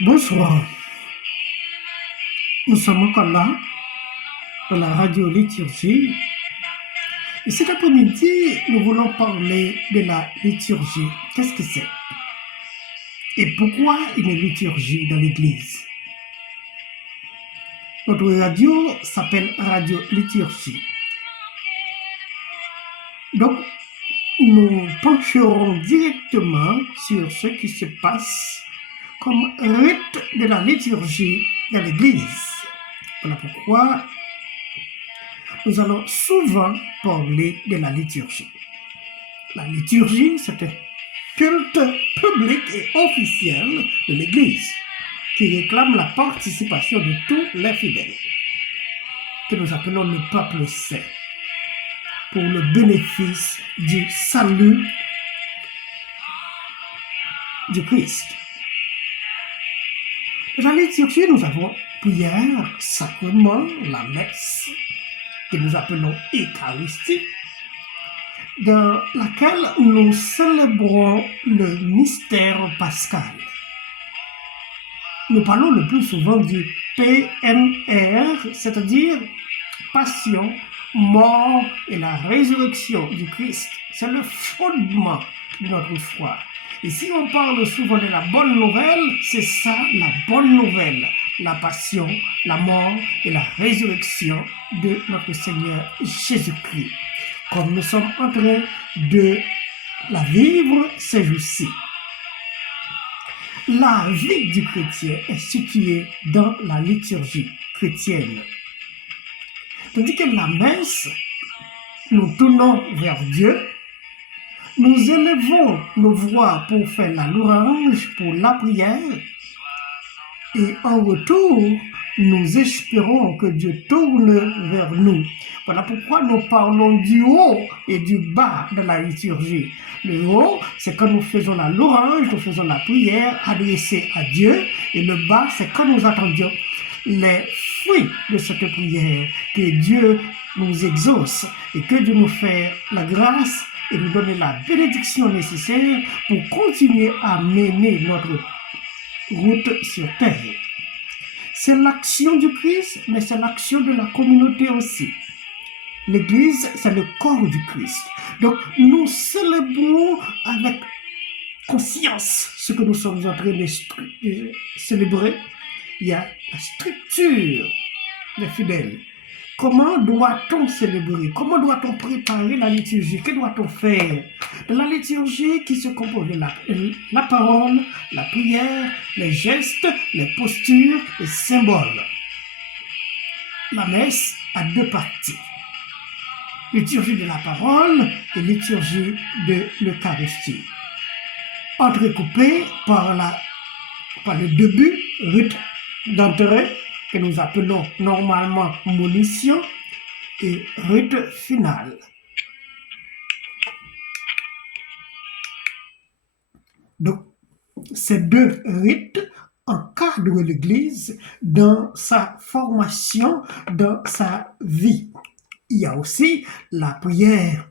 Bonsoir, nous sommes encore là dans la radio liturgie et cet après-midi nous voulons parler de la liturgie. Qu'est-ce que c'est? Et pourquoi une liturgie dans l'église? Notre radio s'appelle Radio Liturgie. Donc nous pencherons directement sur ce qui se passe comme rite de la liturgie dans l'église. Voilà pourquoi nous allons souvent parler de la liturgie. La liturgie, c'est un culte public et officiel de l'Église qui réclame la participation de tous les fidèles, que nous appelons le peuple saint, pour le bénéfice du salut du Christ. Dans la liturgie, nous avons prière, sacrement, la messe, que nous appelons Eucharistie, dans laquelle nous célébrons le mystère pascal. Nous parlons le plus souvent du PMR, c'est-à-dire passion, mort et la résurrection du Christ. C'est le fondement de notre foi. Et si on parle souvent de la bonne nouvelle, c'est ça la bonne nouvelle, la passion, la mort et la résurrection de notre Seigneur Jésus-Christ, comme nous sommes en train de la vivre ces jours-ci. La vie du chrétien est située dans la liturgie chrétienne. Tandis que la messe, nous tournons vers Dieu, nous élevons nos voix pour faire la louange, pour la prière, et en retour, nous espérons que Dieu tourne vers nous. Voilà pourquoi nous parlons du haut et du bas de la liturgie. Le haut, c'est quand nous faisons la louange, nous faisons la prière adressée à Dieu. Et le bas, c'est quand nous attendions les fruits de cette prière, que Dieu nous exauce et que Dieu nous fasse la grâce et nous donne la bénédiction nécessaire pour continuer à mener notre route sur terre. C'est l'action du Christ, mais c'est l'action de la communauté aussi. L'Église, c'est le corps du Christ. Donc, nous célébrons avec conscience ce que nous sommes en train de célébrer. Il y a la structure des fidèles. Comment doit-on célébrer? Comment doit-on préparer la liturgie? Que doit-on faire? De la liturgie qui se compose de la parole, la prière, les gestes, les postures, les symboles. La messe a deux parties. Liturgie de la parole et liturgie de l'Eucharistie. Entrecoupées par le début, rite d'entrée, que nous appelons normalement monition, et rite final. Donc, ces deux rites encadrent l'Église dans sa formation, dans sa vie. Il y a aussi la prière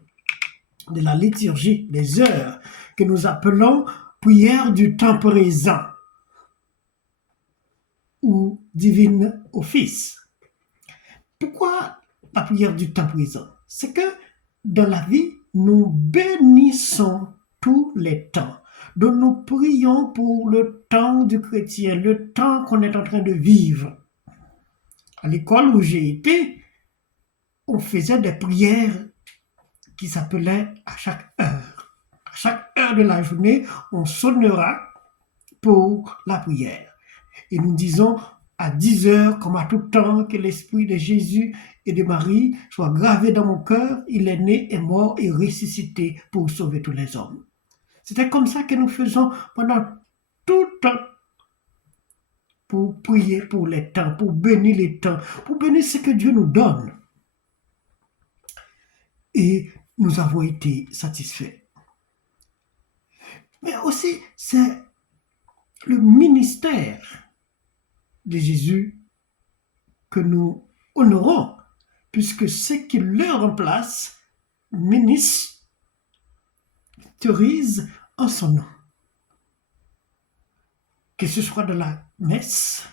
de la liturgie des heures, que nous appelons prière du temps présent, ou divine office. Pourquoi la prière du temps présent? C'est que dans la vie, nous bénissons tous les temps. Donc nous prions pour le temps du chrétien, le temps qu'on est en train de vivre. À l'école où j'ai été, on faisait des prières qui s'appelaient à chaque heure. À chaque heure de la journée, on sonnera pour la prière. Et nous disons à 10 heures, comme à tout temps, que l'esprit de Jésus et de Marie soit gravé dans mon cœur. Il est né, est mort et ressuscité pour sauver tous les hommes. C'était comme ça que nous faisons pendant tout le temps, pour prier pour les temps, pour bénir les temps, pour bénir ce que Dieu nous donne. Et nous avons été satisfaits. Mais aussi, c'est le ministère de Jésus que nous honorons, puisque ce qui le remplace ministérise en son nom. que ce soit de la messe,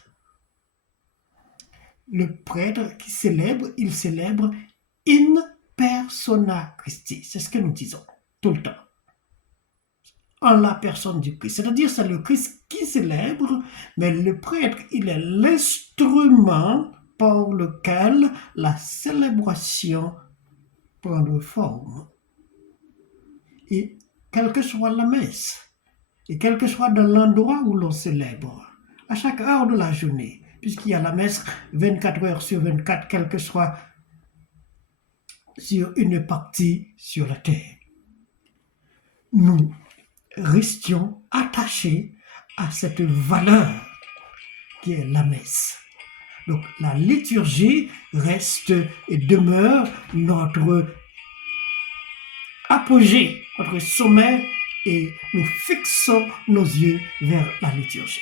le prêtre qui célèbre, il célèbre in persona Christi. C'est ce que nous disons tout le temps. En la personne du Christ. C'est-à-dire c'est le Christ qui célèbre, mais le prêtre, il est l'instrument par lequel la célébration prend forme. Et quelle que soit la messe, et quel que soit dans l'endroit où l'on célèbre, à chaque heure de la journée, puisqu'il y a la messe 24 heures sur 24, quelle que soit sur une partie sur la terre, nous restions attachés à cette valeur qui est la messe. Donc la liturgie reste et demeure notre apogée, notre sommet, et nous fixons nos yeux vers la liturgie.